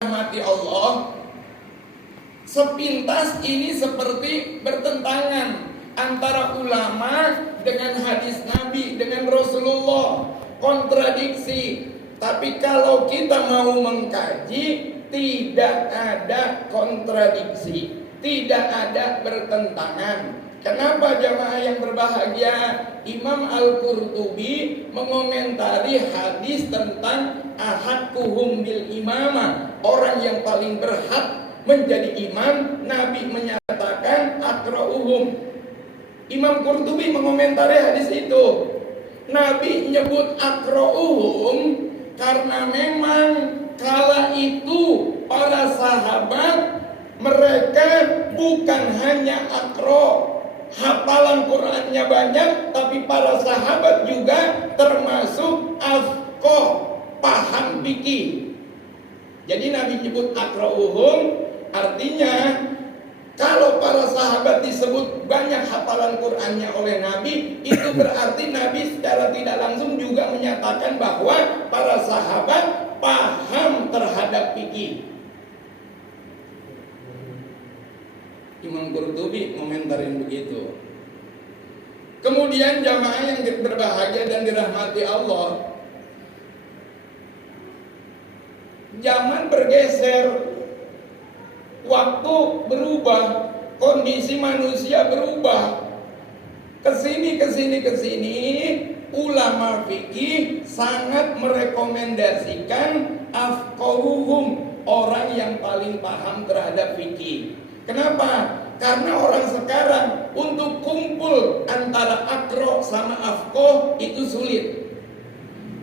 Rahmati Allah, sepintas ini seperti bertentangan antara ulama dengan hadis Nabi, dengan Rasulullah, kontradiksi. Tapi kalau kita mau mengkaji, tidak ada kontradiksi, tidak ada bertentangan. Kenapa jamaah yang berbahagia? Imam Al-Qurtubi mengomentari hadis tentang ahadkuhum bil imamah, orang yang paling berhak menjadi imam. Nabi menyatakan akra'uhum. Imam Qurtubi mengomentari hadis itu. Nabi nyebut akra'uhum karena memang kala itu para sahabat mereka bukan hanya akro, hafalan Qur'annya banyak, tapi para sahabat juga termasuk afqoh, paham fikih. Jadi Nabi nyebut akra'uhum, artinya kalau para sahabat disebut banyak hafalan Qur'annya oleh Nabi, itu berarti Nabi secara tidak langsung juga menyatakan bahwa para sahabat paham terhadap fikih. Imam Qurtubi komentarin begitu. Kemudian jamaah yang berbahagia dan dirahmati Allah, zaman bergeser, waktu berubah, kondisi manusia berubah. Kesini, ulama fikih sangat merekomendasikan afqahuhum, orang yang paling paham terhadap fikih. Kenapa? Karena orang sekarang untuk kumpul antara akro sama afqoh itu sulit.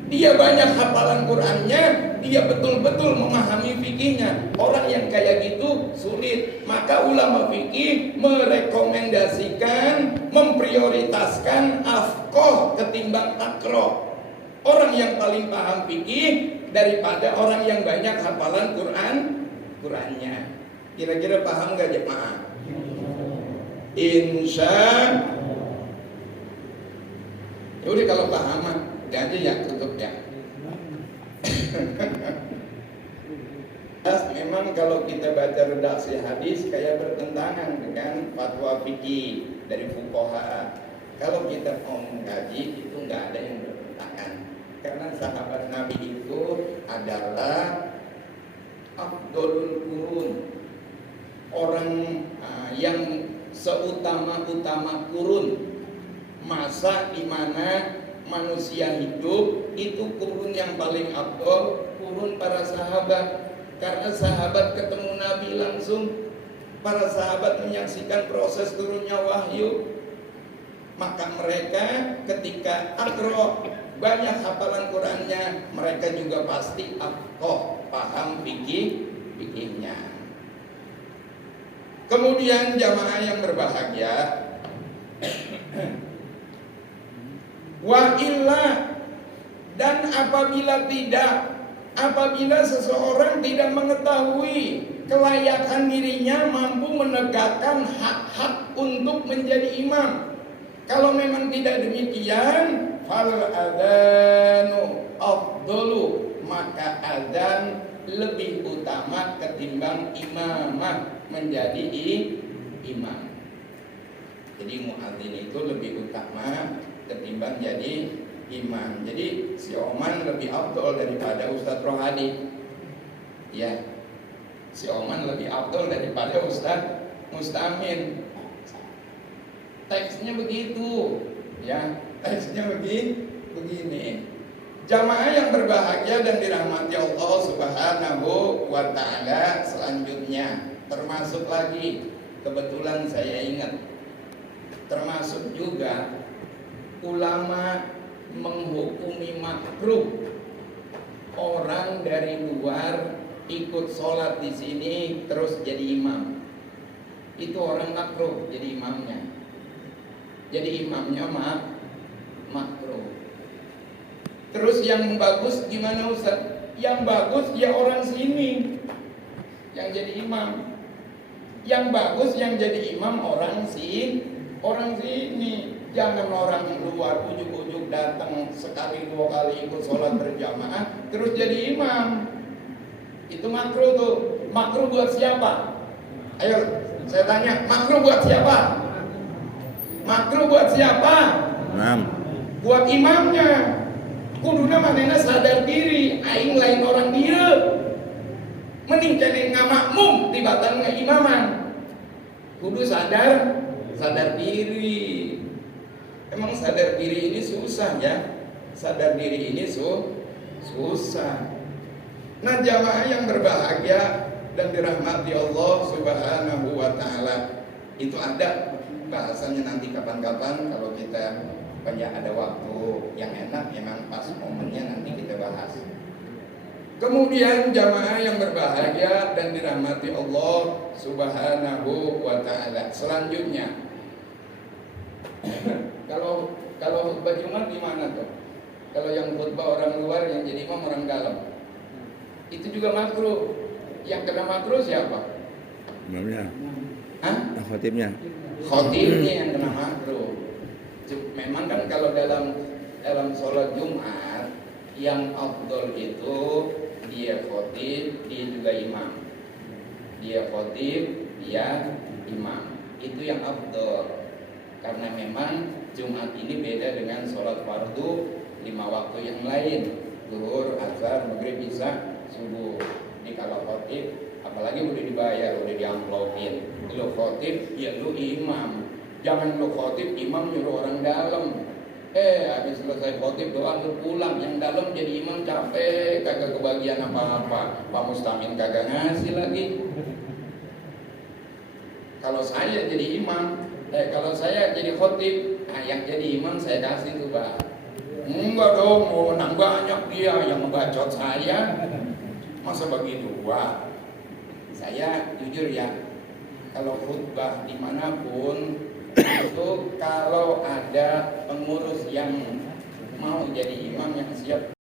Dia banyak hafalan Qur'annya, dia betul-betul memahami fikihnya. Orang yang kayak gitu sulit. Maka ulama fikih merekomendasikan, memprioritaskan afqoh ketimbang akro. Orang yang paling paham fikih daripada orang yang banyak hafalan Qur'annya. Kira-kira paham gak jemaah? Insya. Ya udah kalau paham mah aja ya tutup ya. Memang kalau kita baca redaksi hadis kayak bertentangan dengan fatwa fikih dari fuqaha. Kalau kita mau mengkaji itu nggak ada yang bertentangan, karena sahabat Nabi itu adalah afdolul qurun, orang yang seutama-utama kurun, masa di mana manusia hidup itu kurun yang paling afdol, kurun para sahabat. Karena sahabat ketemu Nabi langsung, para sahabat menyaksikan proses turunnya wahyu. Maka mereka ketika akro, banyak hafalan Qur'annya, mereka juga pasti afqoh, paham fikihnya. Kemudian jamaah yang berbahagia, wa illa, dan apabila seseorang tidak mengetahui kelayakan dirinya mampu menegakkan hak-hak untuk menjadi imam. Kalau memang tidak demikian, fal adzanu afdalu, maka adzan lebih utama ketimbang imamah, menjadi imam. Jadi muadzin itu lebih utama ketimbang jadi imam. Jadi si Oman lebih afdol daripada Ustadz Rohadi. Ya, si Oman lebih afdol daripada Ustadz Mustamin. Teksnya begitu, ya, teksnya begini. Jamaah yang berbahagia dan dirahmati Allah Subhanahu wa Ta'ala, selanjutnya termasuk lagi, kebetulan saya ingat, termasuk juga ulama menghukumi makruh orang dari luar ikut sholat di sini terus jadi imam. Itu orang makruh jadi imamnya. Jadi imamnya makruh. Terus yang bagus gimana Ustaz? Yang bagus ya orang sini yang jadi imam. Yang bagus yang jadi imam orang sini. Jangan orang luar ujuk-ujuk datang sekali dua kali ikut sholat berjamaah terus jadi imam. Itu makruh tuh. Makruh buat siapa? Ayo, saya tanya, makruh buat siapa? Makruh buat siapa? Buat imamnya. Kuduna manehna sadar diri, aing lain orang dia. Mending kene ngamakmum tibatan ngaimaman. Kudu sadar diri. Emang sadar diri ini susah ya? Sadar diri ini susah. Nah, jamaah yang berbahagia dan dirahmati Allah Subhanahu wa taala, itu ada bahasanya nanti kapan-kapan kalau kita banyak ada waktu yang enak, memang pas momennya nanti kita bahas. Kemudian jamaah yang berbahagia dan dirahmati Allah Subhanahu wa taala, selanjutnya kalau khutbah Jumat gimana tuh? Kalau yang khutbah orang luar, yang jadi imam orang dalam, itu juga makruh. Yang kena makruh siapa? Imamnya. Hah? Khotibnya. Khotibnya yang kena makruh. Memang kan kalau dalam sholat Jumat yang afdol itu dia khotib, dia juga imam. Dia khotib, dia imam. Itu yang afdol. Karena memang Jumat ini beda dengan sholat fardu 5 waktu yang lain, zuhur, asar, maghrib, isya, subuh. Ini kalau khotib, apalagi udah dibayar, udah diamplopin. Lu khotib, ya lu imam. Jangan lu khotib, imam nyuruh orang dalam. Habis selesai khotib doang lu pulang. Yang dalam jadi imam capek, kagak kebagian apa-apa. Pak Mustamin kagak ngasih lagi. Kalau saya jadi imam, kalau saya jadi khotib, yang jadi imam saya kasih tuh, Pak. Enggak dong, mau menang banyak dia yang ngebacot saya. Masa bagi dua? Saya jujur ya, kalau khutbah dimanapun itu kalau ada pengurus yang mau jadi imam yang siap